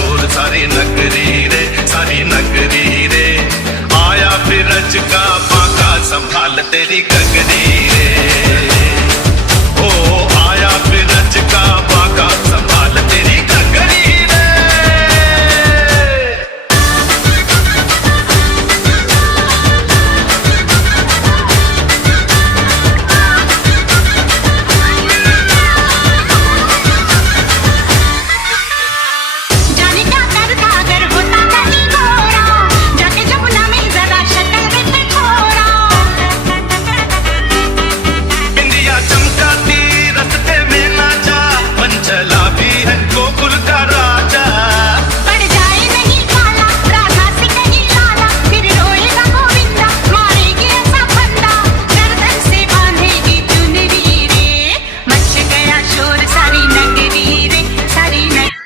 शोर सारी नगरी रे, सारी नगरी रे। आया फिर रच का बाका संभाल तेरी गगरी रे। ओ आया फिर रच का बाका संभाल तेरी गगरी रे। जाने क्या करता अगर होता कहीं गोरा, जाके जमुना में जरा शक्ल पे थोड़ा। इंडिया चमकाती रस्ते में नाचा, पंचला भी है गोकुल का राजा। पड़ जाए नहीं काला, राधा से कहीं लाला, फिर रोएगा गोविंदा, मारेगी ऐसा फंदा, गर्दन से बांधेगी चुनरी रे। मच गया शोर सारी नगरी रे, सारी नगरी।